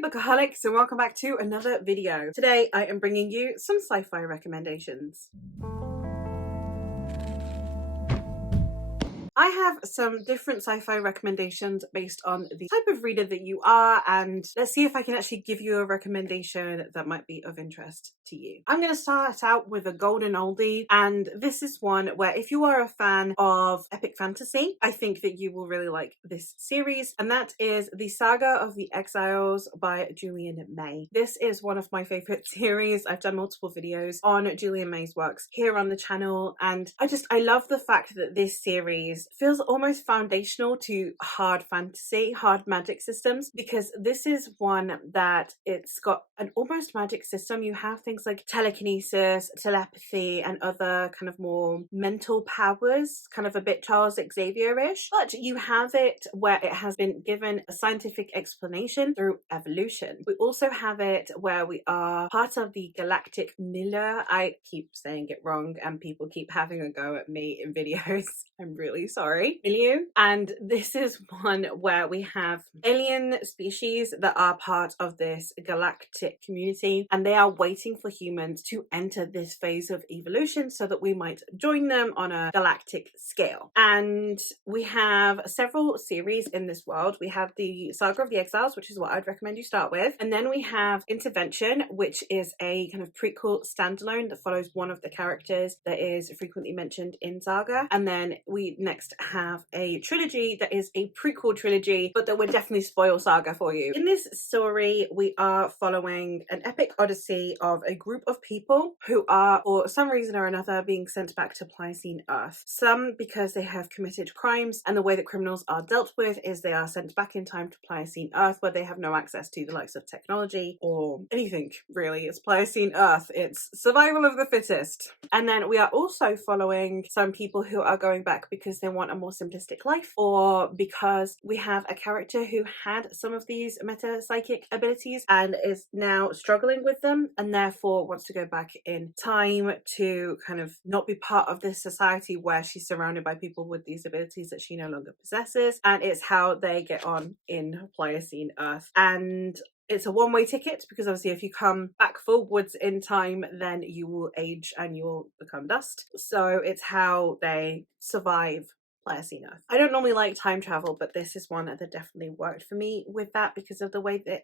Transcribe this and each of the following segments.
Bookaholics, and welcome back to another video. Today I am bringing you some sci-fi recommendations. I have some different sci-fi recommendations based on the type of reader that you are, and let's see if I can actually give you a recommendation that might be of interest to you. I'm going to start out with a golden oldie, and this is one where if you are a fan of epic fantasy, I think that you will really like this series, and that is The Saga of the Exiles by Julian May. This is one of my favorite series. I've done multiple videos on Julian May's works here on the channel, and I love the fact that this series feels almost foundational to hard fantasy, hard magic systems, because this is one that it's got an almost magic system. You have things like telekinesis, telepathy, and other kind of more mental powers, kind of a bit Charles Xavier-ish, but you have it where it has been given a scientific explanation through evolution. We also have it where we are part of the galactic milieu. I keep saying it wrong and people keep having a go at me in videos. I'm really sorry. Milieu. And this is one where we have alien species that are part of this galactic community, and they are waiting for humans to enter this phase of evolution so that we might join them on a galactic scale. And we have several series in this world. We have the Saga of the Exiles, which is what I'd recommend you start with. And then we have Intervention, which is a kind of prequel standalone that follows one of the characters that is frequently mentioned in Saga. And then we next have a trilogy that is a prequel trilogy, but that would definitely spoil Saga for you. In this story, we are following an epic odyssey of a group of people who are, for some reason or another, being sent back to Pliocene Earth. Some because they have committed crimes, and the way that criminals are dealt with is they are sent back in time to Pliocene Earth, where they have no access to the likes of technology or anything, really. It's Pliocene Earth. It's survival of the fittest. And then we are also following some people who are going back because they want a more simplistic life, or because we have a character who had some of these meta-psychic abilities and is now struggling with them, and therefore wants to go back in time to kind of not be part of this society where she's surrounded by people with these abilities that she no longer possesses. And it's how they get on in Pliocene Earth. And it's a one-way ticket, because obviously if you come back forwards in time, then you will age and you will become dust. So it's how they survive Pliocene Earth. I don't normally like time travel, but this is one that definitely worked for me with that because of the way that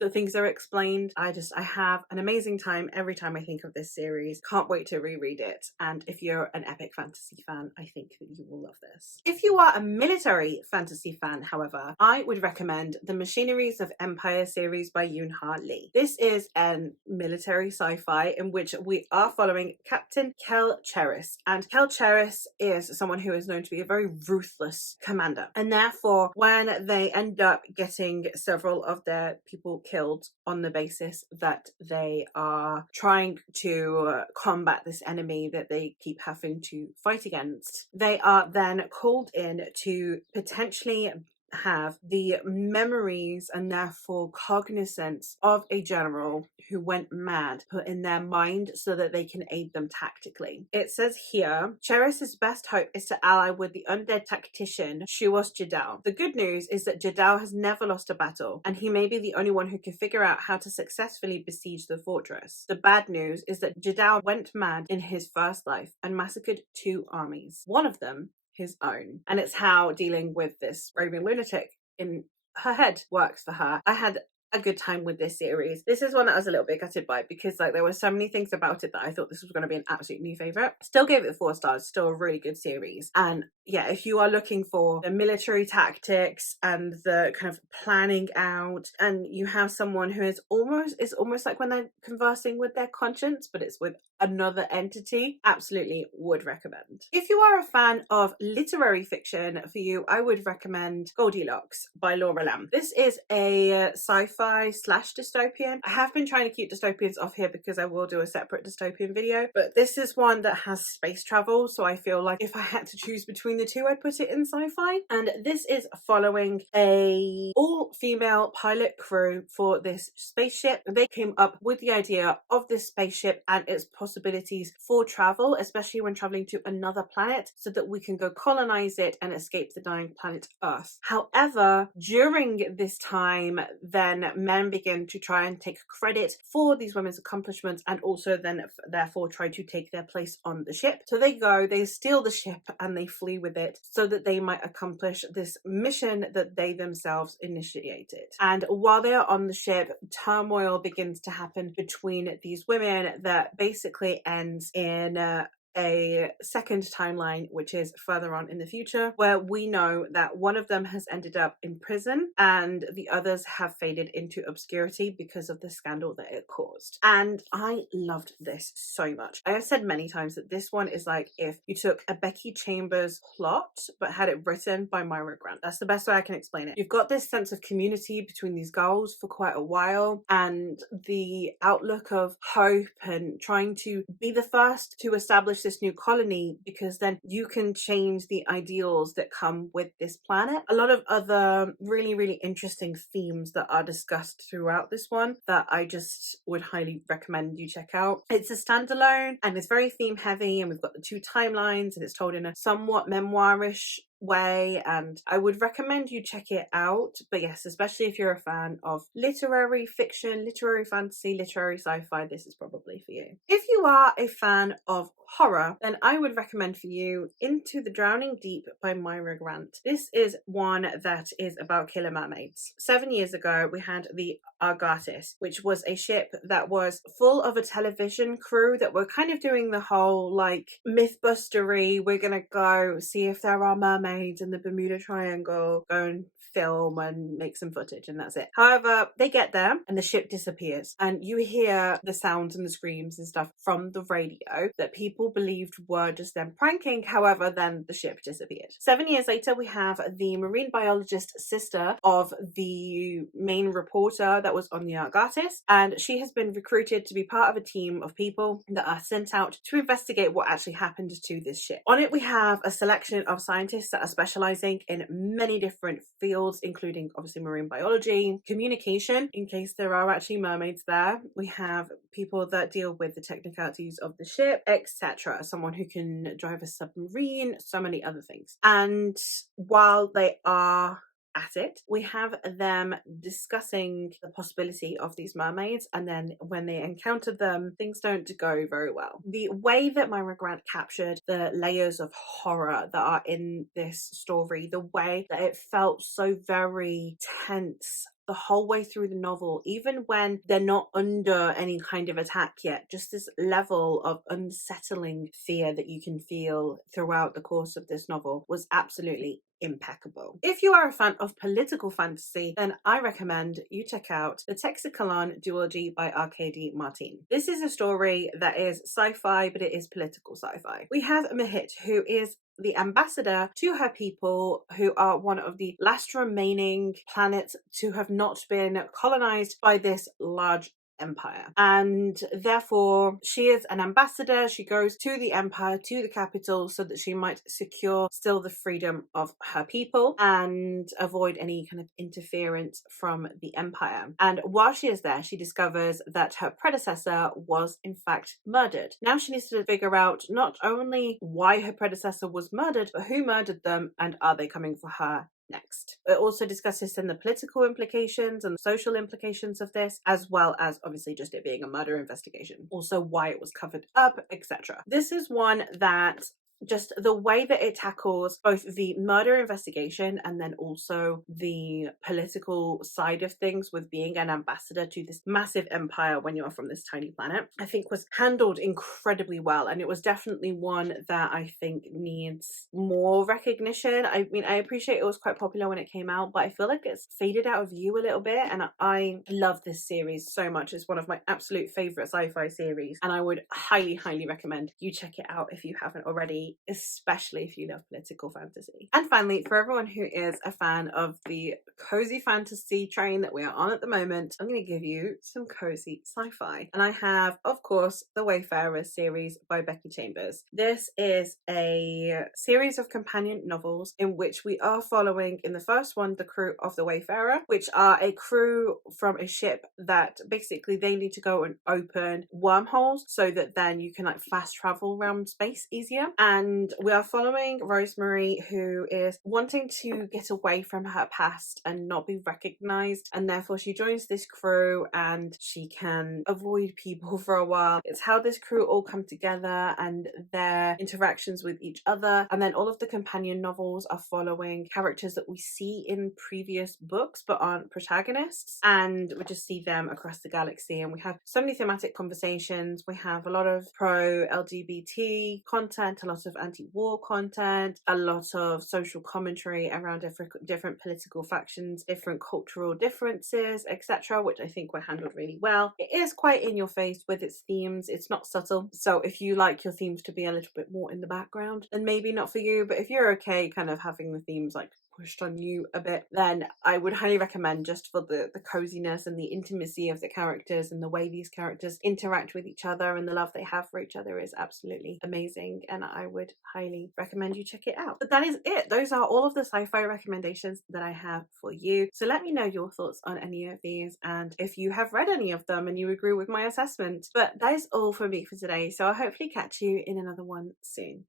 the things are explained. I have an amazing time every time I think of this series. Can't wait to reread it. And if you're an epic fantasy fan, I think that you will love this. If you are a military fantasy fan, however, I would recommend the Machineries of Empire series by Yoon-Ha Lee. This is a military sci-fi in which we are following Captain Kel Cheris. And Kel Cheris is someone who is known to be a very ruthless commander. And therefore, when they end up getting several of their people killed on the basis that they are trying to combat this enemy that they keep having to fight against, they are then called in to potentially have the memories and therefore cognizance of a general who went mad put in their mind so that they can aid them tactically. It says here, Cheris's best hope is to ally with the undead tactician Shuos Jadal. The good news is that Jadal has never lost a battle, and he may be the only one who can figure out how to successfully besiege the fortress. The bad news is that Jadal went mad in his first life and massacred 2 armies. One of them his own. And it's how dealing with this raving lunatic in her head works for her. I had a good time with this series. This is one that I was a little bit gutted by because there were so many things about it that I thought this was going to be an absolute new favourite. Still gave it 4 stars, still a really good series. And yeah, if you are looking for the military tactics and the kind of planning out, and you have someone who is almost like when they're conversing with their conscience, but it's with another entity, absolutely would recommend. If you are a fan of literary fiction, for you, I would recommend Goldilocks by Laura Lamb. This is a sci-fi slash dystopian. I have been trying to keep dystopians off here because I will do a separate dystopian video, but this is one that has space travel, so I feel like if I had to choose between the two, I'd put it in sci-fi. And this is following a all-female pilot crew for this spaceship. They came up with the idea of this spaceship and its possibilities for travel, especially when traveling to another planet, so that we can go colonize it and escape the dying planet Earth. However, during this time, then men begin to try and take credit for these women's accomplishments and also then therefore try to take their place on the ship. So they steal the ship and they flee with it so that they might accomplish this mission that they themselves initiated. And while they are on the ship, turmoil begins to happen between these women that basically ends in a second timeline, which is further on in the future, where we know that one of them has ended up in prison and the others have faded into obscurity because of the scandal that it caused. And I loved this so much. I have said many times that this one is like if you took a Becky Chambers plot but had it written by Myra Grant. That's the best way I can explain it. You've got this sense of community between these girls for quite a while, and the outlook of hope and trying to be the first to establish this new colony, because then you can change the ideals that come with this planet. A lot of other really, really interesting themes that are discussed throughout this one that I just would highly recommend you check out. It's a standalone and it's very theme heavy, and we've got the two timelines and it's told in a somewhat memoirish way, and I would recommend you check it out. But yes, especially if you're a fan of literary fiction, literary fantasy, literary sci-fi, this is probably for you. If you are a fan of horror, then I would recommend for you Into the Drowning Deep by Myra Grant. This is one that is about killer mermaids. 7 years ago, we had the Argatis, which was a ship that was full of a television crew that were kind of doing the whole like mythbustery, we're gonna go see if there are mermaids in the Bermuda Triangle, go and film and make some footage, and that's it. However, they get there and the ship disappears, and you hear the sounds and the screams and stuff from the radio that people believed were just them pranking. However, then the ship disappeared. 7 years later, we have the marine biologist sister of the main reporter that was on the Argatis, and she has been recruited to be part of a team of people that are sent out to investigate what actually happened to this ship. On it, we have a selection of scientists that are specializing in many different fields, including obviously marine biology, communication, in case there are actually mermaids there. We have people that deal with the technicalities of the ship, etc. Someone who can drive a submarine, so many other things. And while they are at it, we have them discussing the possibility of these mermaids, and then when they encounter them, things don't go very well. The way that Myra Grant captured the layers of horror that are in this story, the way that it felt so very tense the whole way through the novel, even when they're not under any kind of attack yet, just this level of unsettling fear that you can feel throughout the course of this novel was absolutely impeccable. If you are a fan of political fantasy, then I recommend you check out The Texacalan Duology by Arkady Martin. This is a story that is sci-fi, but it is political sci-fi. We have Mahit, who is the ambassador to her people, who are one of the last remaining planets to have not been colonized by this large empire, and therefore she is an ambassador. She goes to the empire, to the capital, so that she might secure still the freedom of her people and avoid any kind of interference from the empire. And while she is there, she discovers that her predecessor was in fact murdered. Now she needs to figure out not only why her predecessor was murdered, but who murdered them, and are they coming for her next. It also discusses then the political implications and social implications of this, as well as obviously just it being a murder investigation. Also why it was covered up, etc. This is one that just the way that it tackles both the murder investigation and then also the political side of things with being an ambassador to this massive empire when you're from this tiny planet, I think was handled incredibly well. And it was definitely one that I think needs more recognition. I mean, I appreciate it was quite popular when it came out, but I feel like it's faded out of view a little bit. And I love this series so much. It's one of my absolute favorite sci-fi series, and I would highly, highly recommend you check it out if you haven't already. fantasy, especially if you love political fantasy. And finally, for everyone who is a fan of the cozy fantasy train that we are on at the moment, I'm going to give you some cozy sci-fi. And I have, of course, the Wayfarer series by Becky Chambers. This is a series of companion novels in which we are following, in the first one, the crew of the Wayfarer, which are a crew from a ship that basically they need to go and open wormholes so that then you can like fast travel around space easier. And we are following Rosemary, who is wanting to get away from her past and not be recognized, and therefore she joins this crew and she can avoid people for a while. It's how this crew all come together and their interactions with each other. And then all of the companion novels are following characters that we see in previous books but aren't protagonists, and we just see them across the galaxy. And we have so many thematic conversations. We have a lot of pro-LGBT content, a lot of anti-war content, a lot of social commentary around different political factions, different cultural differences, etc., which I think were handled really well. It is quite in your face with its themes. It's not subtle. So if you like your themes to be a little bit more in the background, then maybe not for you. But if you're okay kind of having the themes like pushed on you a bit, then I would highly recommend, just for the coziness and the intimacy of the characters and the way these characters interact with each other and the love they have for each other is absolutely amazing, and I would highly recommend you check it out. But that is it. Those are all of the sci-fi recommendations that I have for you. So let me know your thoughts on any of these and if you have read any of them and you agree with my assessment. But that is all for me for today, so I'll hopefully catch you in another one soon.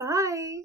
Bye!